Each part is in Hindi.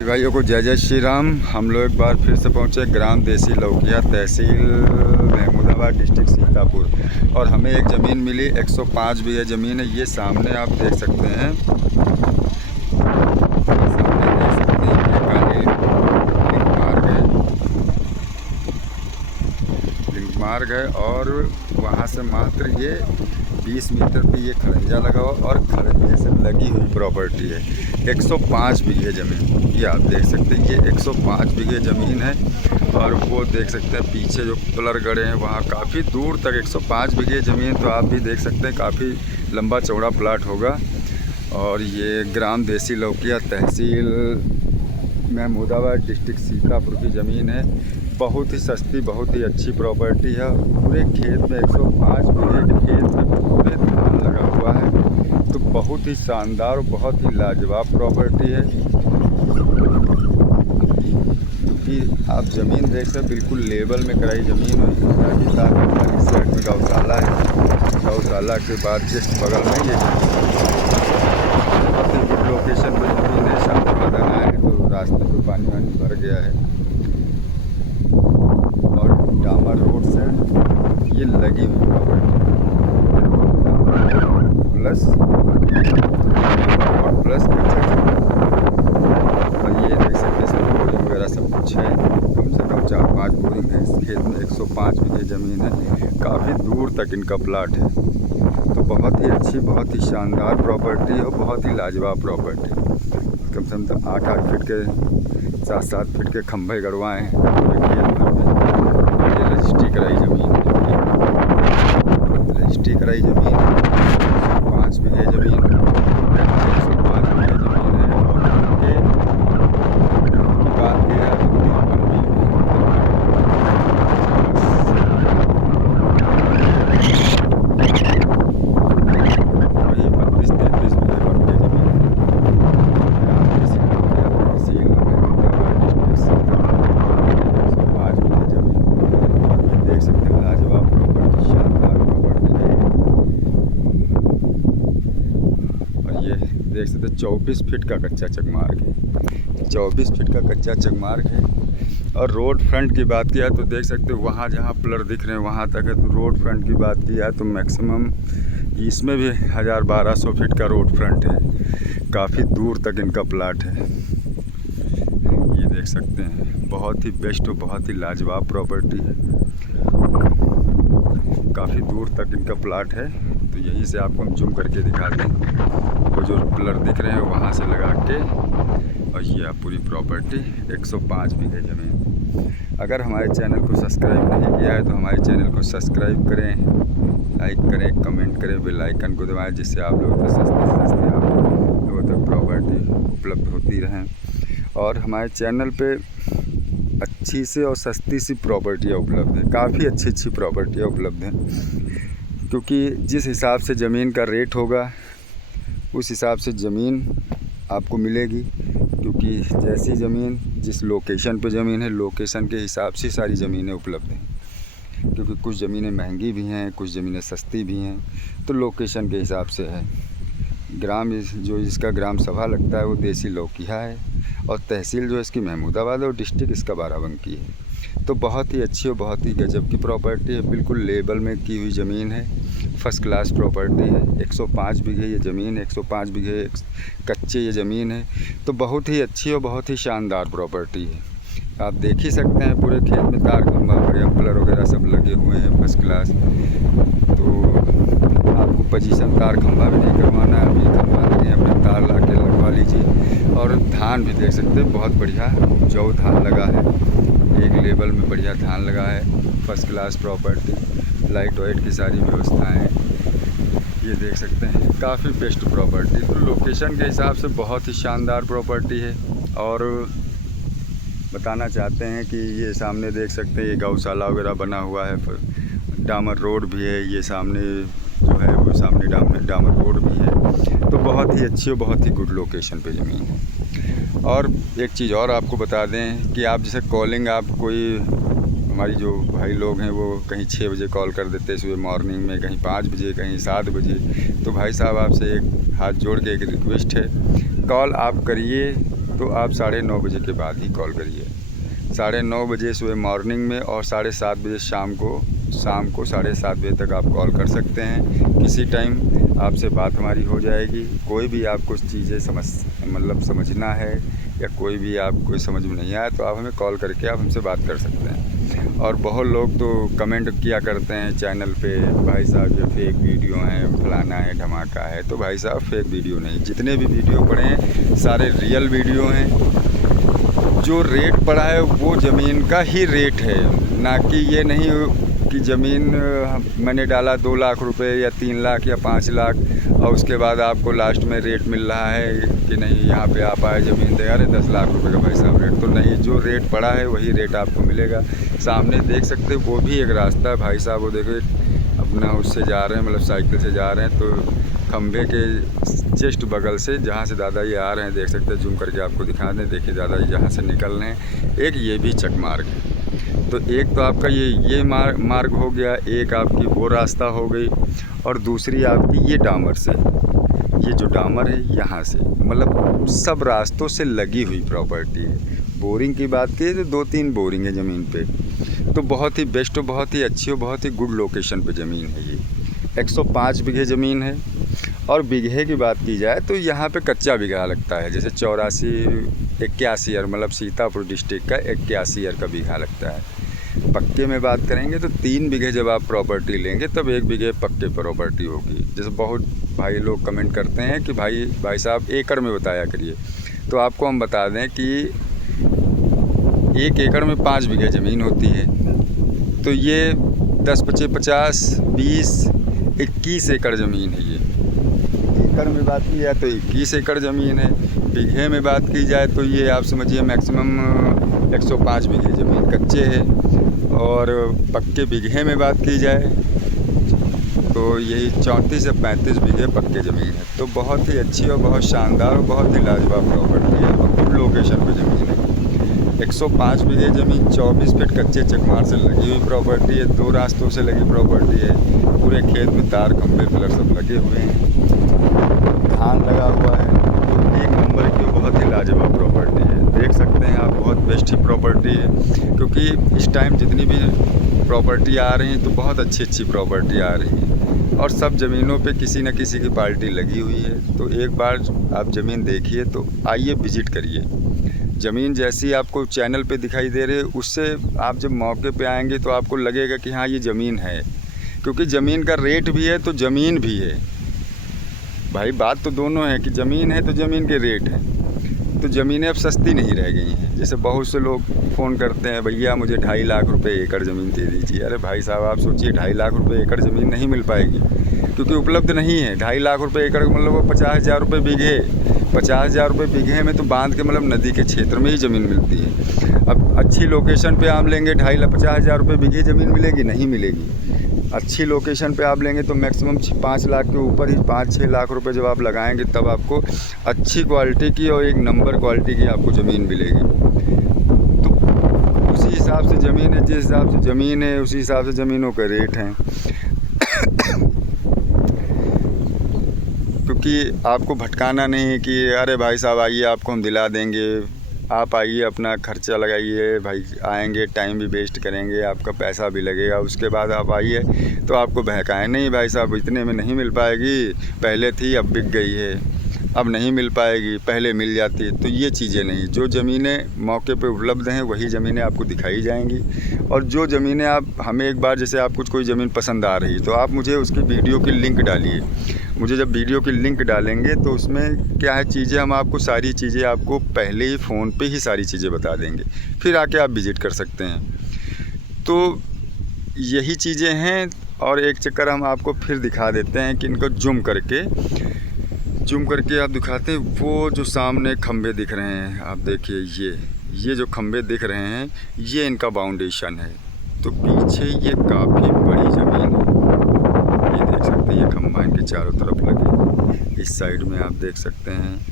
भाइयों को जय जय श्री राम। हम लोग एक बार फिर से पहुंचे ग्राम देसी लौकिया, तहसील महमूदाबाद, डिस्ट्रिक्ट सीतापुर। और हमें एक ज़मीन मिली, 105 बीघे ज़मीन है। ये सामने आप देख सकते हैं, ये काली लिंक मार्ग है और वहाँ से मात्र ये 20 मीटर पे ये खड़ंजा लगा हुआ और खड़ंजे से लगी हुई प्रॉपर्टी है। 105 बीघे ज़मीन, ये आप देख सकते हैं। ये 105 बीघे ज़मीन है और वो देख सकते हैं पीछे जो पिलर गड़े हैं वहाँ काफ़ी दूर तक 105 बीघे ज़मीन, तो आप भी देख सकते हैं काफ़ी लंबा चौड़ा प्लाट होगा। और ये ग्राम देसी लौकिया, तहसील महमूदाबाद, डिस्ट्रिक्ट सीतापुर की ज़मीन है। बहुत ही सस्ती, बहुत ही अच्छी प्रॉपर्टी है। पूरे खेत में 105 बीघे खेत में पूरे धान लगा हुआ है, तो बहुत ही शानदार, बहुत ही लाजवाब प्रॉपर्टी है। क्योंकि आप ज़मीन देख सकते, बिल्कुल लेवल में कराई ज़मीन है। इस साइड में गौशाला है, गौशाला के बाद जस्ट बगल में ये बहुत ही गुड लोकेशन पर ज़मीन है। शाम को आना है तो रास्ते पे पानी वानी भर गया है और डामर रोड से ये लगी हुई प्रॉपर्टी प्लस और ये देख सकते हैं बोरिंग वगैरह सब कुछ है। कम से कम 4-5 बोरिंग है इस खेत में। 105 बीघे ज़मीन है, काफ़ी दूर तक इनका प्लाट है। तो बहुत ही अच्छी, बहुत ही शानदार प्रॉपर्टी है और बहुत ही लाजवाब प्रॉपर्टी। कम से कम 8-8 फीट के 7-7 फीट के खंभे गड़वाए हैं पूरे खेत भर में। ये रजिस्ट्री कराई ज़मीन है, रजिस्ट्री कराई ज़मीन 5 बीघे ज़मीन, 105 बीघे ज़मीन है। और ये बात यह है देख सकते 24 फीट का कच्चा चकमार्ग है। 24 फीट का कच्चा चकमार्ग है। और रोड फ्रंट की बात किया तो देख सकते हो वहाँ जहाँ पिलर दिख रहे हैं वहाँ तक है। तो रोड फ्रंट की बात की है तो मैक्सिमम इसमें भी 1000-1200 फीट का रोड फ्रंट है। काफ़ी दूर तक इनका प्लाट है, ये देख सकते हैं। बहुत ही बेस्ट और बहुत ही लाजवाब प्रॉपर्टी है। काफ़ी दूर तक इनका प्लाट है। तो यहीं से आपको हम जूम करके दिखाते हैं। वो जो पिलर दिख रहे हैं वहाँ से लगा के, और ये पूरी प्रॉपर्टी 105 बीघे ज़मीन। अगर हमारे चैनल को सब्सक्राइब नहीं किया है तो हमारे चैनल को सब्सक्राइब करें, लाइक करें, कमेंट करें, बेल आइकन को दबाएं, जिससे आप लोगों को सस्ती से सस्ती आप लोगों तक प्रॉपर्टी उपलब्ध होती रहें। और हमारे चैनल पे अच्छी से और सस्ती सी प्रॉपर्टियाँ उपलब्ध हैं। काफ़ी अच्छी अच्छी प्रॉपर्टियाँ उपलब्ध हैं, क्योंकि जिस हिसाब से ज़मीन का रेट होगा उस हिसाब से ज़मीन आपको मिलेगी। क्योंकि जैसी ज़मीन जिस लोकेशन पे ज़मीन है, लोकेशन के हिसाब से सारी ज़मीनें उपलब्ध हैं। क्योंकि कुछ ज़मीनें महंगी भी हैं, कुछ ज़मीनें सस्ती भी हैं, तो लोकेशन के हिसाब से है। ग्राम जो इसका ग्राम सभा लगता है वो देसी लौकिया है, और तहसील जो इसकी महमूदाबाद है और डिस्ट्रिक्ट इसका बाराबंकी है। तो बहुत ही अच्छी और बहुत ही गजब की प्रॉपर्टी है। बिल्कुल लेबल में की हुई ज़मीन है, फर्स्ट क्लास प्रॉपर्टी है। 105 बीघे ये ज़मीन, 105 बीघे कच्चे ये ज़मीन है। तो बहुत ही अच्छी और बहुत ही शानदार प्रॉपर्टी है। आप देख ही सकते हैं पूरे खेत में तार खंभा, बढ़िया पिलर वगैरह सब लगे हुए हैं, फर्स्ट क्लास। तो आपको पोजीशन तार खंभा भी नहीं करवाना है, अभी खंभा लगे अपने तार ला के लगवा लीजिए। और धान भी देख सकते हैं, बहुत बढ़िया उपजाऊ धान लगा है, एक लेवल में बढ़िया धान लगा है। First class property, light white की सारी व्यवस्थाएं हैं, ये देख सकते हैं। काफ़ी बेस्ट प्रॉपर्टी, तो लोकेशन के हिसाब से बहुत ही शानदार प्रॉपर्टी है। और बताना चाहते हैं कि ये सामने देख सकते हैं, ये गौशाला वगैरह बना हुआ है, डामर रोड भी है। ये सामने जो है वो सामने डामर रोड भी है। तो बहुत ही अच्छी और बहुत ही गुड लोकेशन पे ज़मीन है। और एक चीज़ और आपको बता दें कि आप जैसे कॉलिंग, आप कोई हमारी जो भाई लोग हैं वो कहीं 6 बजे कॉल कर देते हैं सुबह मॉर्निंग में, कहीं 5 बजे, कहीं 7 बजे। तो भाई साहब आपसे एक हाथ जोड़ के एक रिक्वेस्ट है, कॉल आप करिए तो आप 9:30 बजे के बाद ही कॉल करिए। 9:30 बजे सुबह मॉर्निंग में और 7:30 बजे शाम को 7:30 बजे तक आप कॉल कर सकते हैं। किसी टाइम आपसे बात हमारी हो जाएगी। कोई भी आपको चीज़ें समझना है या कोई भी आपको समझ में नहीं आया तो आप हमें कॉल करके आप हमसे बात कर सकते हैं। और बहुत लोग तो कमेंट किया करते हैं चैनल पे, भाई साहब ये फेक वीडियो हैं, फलाना है, धमाका है। तो भाई साहब फेक वीडियो नहीं, जितने भी वीडियो पड़े हैं सारे रियल वीडियो हैं। जो रेट पड़ा है वो ज़मीन का ही रेट है, ना कि ये नहीं कि ज़मीन मैंने डाला 2 लाख रुपए या 3 लाख या 5 लाख और उसके बाद आपको लास्ट में रेट मिल रहा है कि नहीं यहाँ पे आप आए ज़मीन दे अरे 10 लाख रुपए का भाई साहब रेट। तो नहीं, जो रेट पड़ा है वही रेट आपको मिलेगा। सामने देख सकते हो वो भी एक रास्ता है भाई साहब, वो देखो अपना उससे जा रहे हैं, मतलब साइकिल से जा रहे हैं। तो खंभे के जस्ट बगल से जहाँ से दादाजी आ रहे हैं देख सकते हैं, जूम करके आपको दिखा दें। देखिए दादाजी जहाँ से निकल रहे हैं, एक ये भी चक मार्ग है। तो एक तो आपका ये मार्ग हो गया, एक आपकी वो रास्ता हो गई और दूसरी आपकी ये डामर से, ये जो डामर है यहाँ से, मतलब सब रास्तों से लगी हुई प्रॉपर्टी है। बोरिंग की बात की तो 2-3 बोरिंग है ज़मीन पे। तो बहुत ही बेस्ट, बहुत ही अच्छी और बहुत ही गुड लोकेशन पे ज़मीन है ये। 105 बीघे ज़मीन है। और बीघे की बात की जाए तो यहाँ पे कच्चा बीघा लगता है, जैसे 81 ईयर, मतलब सीतापुर डिस्ट्रिक्ट का 81 ईयर का बीघा लगता है। पक्के में बात करेंगे तो 3 बीघे जब आप प्रॉपर्टी लेंगे तब 1 बीघे पक्के प्रॉपर्टी होगी। जैसे बहुत भाई लोग कमेंट करते हैं कि भाई साहब एकड़ में बताया करिए, तो आपको हम बता दें कि 1 एकड़ में 5 बीघे ज़मीन होती है। तो ये 10, 25, 50, 20, 21 एकड़ ज़मीन है ये। एकड़ में बात की जाए तो 21 एकड़ ज़मीन है। बीघे में बात की जाए तो ये आप समझिए मैक्सिमम 105 बीघे ज़मीन कच्चे है। और पक्के बीघे में बात की जाए तो यही 34 से 35 बीघे पक्के ज़मीन है। तो बहुत ही अच्छी और बहुत शानदार और बहुत ही लाजवाब प्रॉपर्टी है और गुड लोकेशन पे ज़मीन है। 105 बीघे ज़मीन 24 फीट कच्चे चकमार से लगी हुई प्रॉपर्टी है। 2 रास्तों से लगी प्रॉपर्टी है। पूरे खेत में तार, खंभे, पिलर सब लगे हुए हैं। धान लगा हुआ है। एक नंबर की बहुत ही लाजवाब प्रॉपर्टी है। देख सकते हैं आप, बहुत बेस्ट ही प्रॉपर्टी है। क्योंकि इस टाइम जितनी भी प्रॉपर्टी आ रही हैं तो बहुत अच्छी प्रॉपर्टी आ रही हैं और सब ज़मीनों पे किसी न किसी की पार्टी लगी हुई है। तो एक बार आप ज़मीन देखिए तो आइए विज़िट करिए। ज़मीन जैसी आपको चैनल पे दिखाई दे रही है उससे आप जब मौके पे आएंगे तो आपको लगेगा कि हाँ ये ज़मीन है। क्योंकि ज़मीन का रेट भी है तो ज़मीन भी है भाई। बात तो दोनों है कि ज़मीन है तो ज़मीन के रेट है। तो ज़मीनें अब सस्ती नहीं रह गई हैं। जैसे बहुत से लोग फ़ोन करते हैं, भैया मुझे 2.5 लाख रुपए एकड़ ज़मीन दे दीजिए। अरे भाई साहब आप सोचिए 2.5 लाख रुपए एकड़ ज़मीन नहीं मिल पाएगी क्योंकि उपलब्ध नहीं है। 2.5 लाख रुपए एकड़ मतलब वो 50,000 रुपये बीघे। 50,000 रुपये बीघे में तो बांध के मतलब नदी के क्षेत्र में ही ज़मीन मिलती है। अब अच्छी लोकेशन पे आप लेंगे 50,000 रुपये बीघे ज़मीन मिलेगी? नहीं मिलेगी। अच्छी लोकेशन पे आप लेंगे तो मैक्सिमम 5 लाख के ऊपर ही 5-6 लाख रुपए जब आप लगाएंगे तब आपको अच्छी क्वालिटी की और एक नंबर क्वालिटी की आपको ज़मीन मिलेगी। तो उसी हिसाब से ज़मीन है, जिस हिसाब से ज़मीन है उसी हिसाब से ज़मीनों के रेट हैं। क्योंकि आपको भटकाना नहीं है कि अरे भाई साहब आइए आपको हम दिला देंगे, आप आइए अपना खर्चा लगाइए। भाई आएंगे टाइम भी वेस्ट करेंगे, आपका पैसा भी लगेगा, उसके बाद आप आइए तो आपको बहकाएं नहीं भाई साहब इतने में नहीं मिल पाएगी, पहले थी अब बिक गई है, अब नहीं मिल पाएगी, पहले मिल जाती। तो ये चीज़ें नहीं, जो ज़मीनें मौके पे उपलब्ध हैं वही ज़मीनें आपको दिखाई जाएंगी। और जो ज़मीनें आप हमें एक बार जैसे आपको कोई ज़मीन पसंद आ रही तो आप मुझे उसकी वीडियो की लिंक डालिए। मुझे जब वीडियो की लिंक डालेंगे तो उसमें क्या है चीज़ें, हम आपको सारी चीज़ें आपको पहले ही फ़ोन पे ही सारी चीज़ें बता देंगे, फिर आके आप विज़िट कर सकते हैं। तो यही चीज़ें हैं। और एक चक्कर हम आपको फिर दिखा देते हैं कि इनको जूम करके आप दिखाते हैं। वो जो सामने खंभे दिख रहे हैं आप देखिए, ये जो खंभे दिख रहे हैं ये इनका बाउंडेशन है। तो पीछे ये काफ़ी बड़ी ज़मीन है, ये देख सकते हैं। ये खंभा इनके चारों तरफ लगे, इस साइड में आप देख सकते हैं,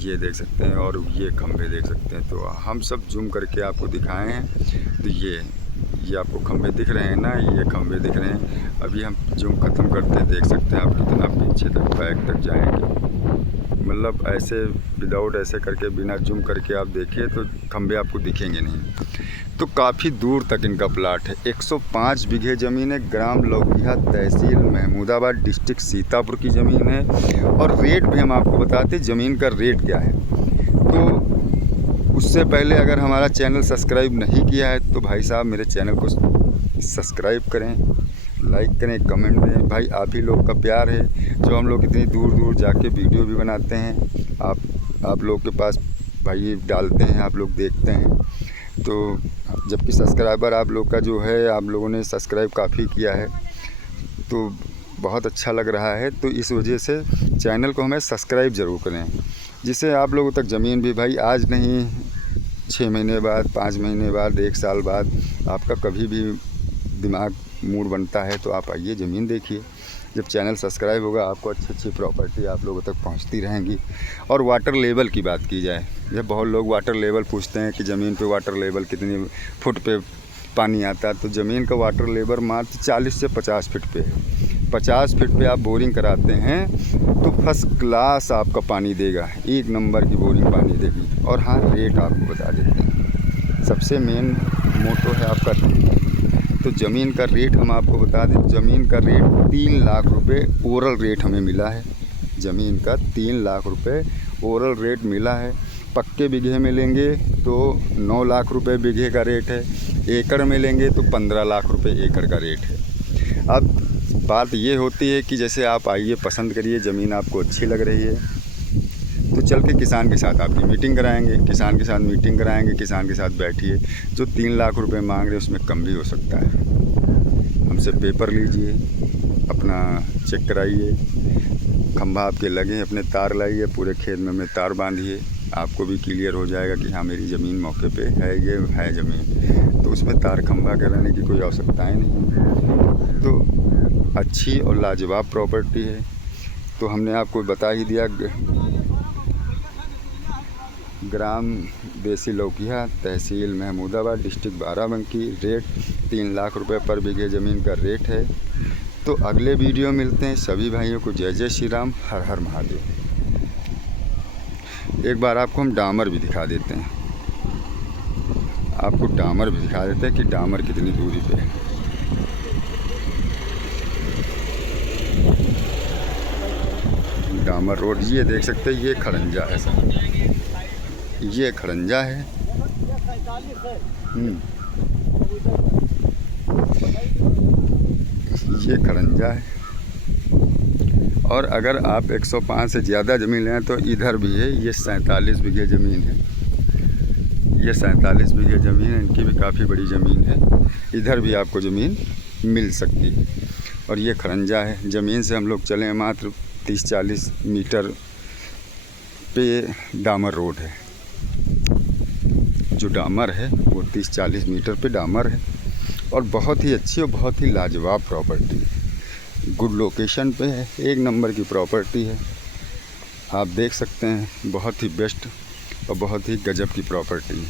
ये देख सकते हैं और ये खंभे देख सकते हैं। तो हम सब जूम करके आपको दिखाए हैं। तो ये आपको खंभे दिख रहे हैं ना, ये खंभे दिख रहे हैं। अभी हम जूम ख़त्म करते हैं, देख सकते हैं आप कितना पीछे तक बैक तक जाएंगे। मतलब ऐसे विदाउट ऐसे करके बिना जूम करके आप देखिए तो खंबे आपको दिखेंगे नहीं। तो काफ़ी दूर तक इनका प्लाट है। 105 बीघे ज़मीन है, ग्राम लौकिया, तहसील महमूदाबाद, डिस्ट्रिक्ट सीतापुर की ज़मीन है। और रेट भी हम आपको बताते ज़मीन का रेट क्या है। तो उससे पहले अगर हमारा चैनल सब्सक्राइब नहीं किया है तो भाई साहब मेरे चैनल को सब्सक्राइब करें, लाइक करें, कमेंट दें। भाई आप ही लोग का प्यार है जो हम लोग इतनी दूर दूर जाके वीडियो भी बनाते हैं, आप लोग के पास भाई डालते हैं, आप लोग देखते हैं। तो जबकि सब्सक्राइबर आप लोग का जो है, आप लोगों ने सब्सक्राइब काफ़ी किया है तो बहुत अच्छा लग रहा है। तो इस वजह से चैनल को हमें सब्सक्राइब ज़रूर करें, जिससे आप लोगों तक ज़मीन भी भाई आज नहीं 6 महीने बाद, 5 महीने बाद, 1 साल बाद आपका कभी भी दिमाग मूड बनता है तो आप आइए ज़मीन देखिए। जब चैनल सब्सक्राइब होगा आपको अच्छी अच्छी प्रॉपर्टी आप लोगों तक पहुंचती रहेंगी। और वाटर लेवल की बात की जाए, जब बहुत लोग वाटर लेवल पूछते हैं कि ज़मीन पे वाटर लेवल कितनी फुट पे पानी आता है, तो ज़मीन का वाटर लेवल मात्र 40 से 50 फीट पे है। 50 फीट पे आप बोरिंग कराते हैं तो फर्स्ट क्लास आपका पानी देगा, 1 नंबर की बोरिंग पानी देगी। और हाँ, रेट आपको बता देते हैं, सबसे मेन मोटो है आपका रेट। तो ज़मीन का रेट हम आपको बता दें, ज़मीन का रेट 3 लाख रुपए ओरल रेट हमें मिला है। ज़मीन का 3 लाख रुपए ओरल रेट मिला है। पक्के बीघे में लेंगे तो 9 लाख रुपए बीघे का रेट है, एकड़ में लेंगे तो 15 लाख रुपए एकड़ का रेट है। अब बात ये होती है कि जैसे आप आइए, पसंद करिए, ज़मीन आपको अच्छी लग रही है तो चल के किसान के साथ आपकी मीटिंग कराएंगे, किसान के साथ मीटिंग कराएंगे, किसान के साथ बैठिए। जो 3 लाख रुपए मांग रहे हैं उसमें कम भी हो सकता है। हमसे पेपर लीजिए, अपना चेक कराइए, खंभा आपके लगे, अपने तार लाइए, पूरे खेत में तार बांधिए, आपको भी क्लियर हो जाएगा कि हाँ मेरी ज़मीन मौके पे है, ये है ज़मीन। तो उसमें तार खंभा कराने की कोई आवश्यकताएँ नहीं। तो अच्छी और लाजवाब प्रॉपर्टी है। तो हमने आपको बता ही दिया, ग्राम देसी लौकिया, तहसील महमूदाबाद, डिस्ट्रिक्ट बाराबंकी, रेट 3 लाख रुपए पर बीघे ज़मीन का रेट है। तो अगले वीडियो मिलते हैं। सभी भाइयों को जय जय श्री राम, हर हर महादेव। एक बार आपको हम डामर भी दिखा देते हैं, आपको डामर भी दिखा देते हैं कि डामर कितनी दूरी पे है। डामर रोड ये देख सकते हैं, ये खड़ंजा है सर, ये खड़ंजा है। ये खड़ंजा है। और अगर आप 105 से ज़्यादा ज़मीन लें तो इधर भी है, ये 47 बीघे ज़मीन है। ये 47 बीघे ज़मीन है, इनकी भी काफ़ी बड़ी ज़मीन है। इधर भी आपको ज़मीन मिल सकती है। और ये खड़ंजा है। ज़मीन से हम लोग चले मात्र 30-40 मीटर पे डामर रोड है। जो डामर है वो 30-40 मीटर पे डामर है। और बहुत ही अच्छी और बहुत ही लाजवाब प्रॉपर्टी है। गुड लोकेशन पे है, 1 नंबर की प्रॉपर्टी है। आप देख सकते हैं, बहुत ही बेस्ट और बहुत ही गजब की प्रॉपर्टी है।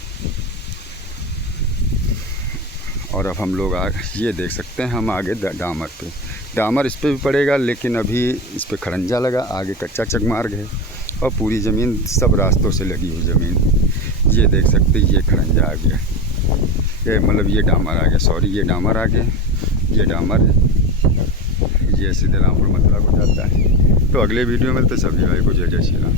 और अब हम लोग ये देख सकते हैं, हम आगे डामर पे, डामर इस पे भी पड़ेगा, लेकिन अभी इस पे खड़ंजा लगा, आगे कच्चा चकमार्ग है और पूरी ज़मीन सब रास्तों से लगी हुई ज़मीन। ये देख सकते हैं, ये खड़ंजा आ गया, ये मतलब ये डामर आ गया, सॉरी ये डामर आ गया, ये डामर है, ये सीधे रामपुर मथुरा को जाता है। तो अगले वीडियो में तो सभी भाई को जय जय श्री राम।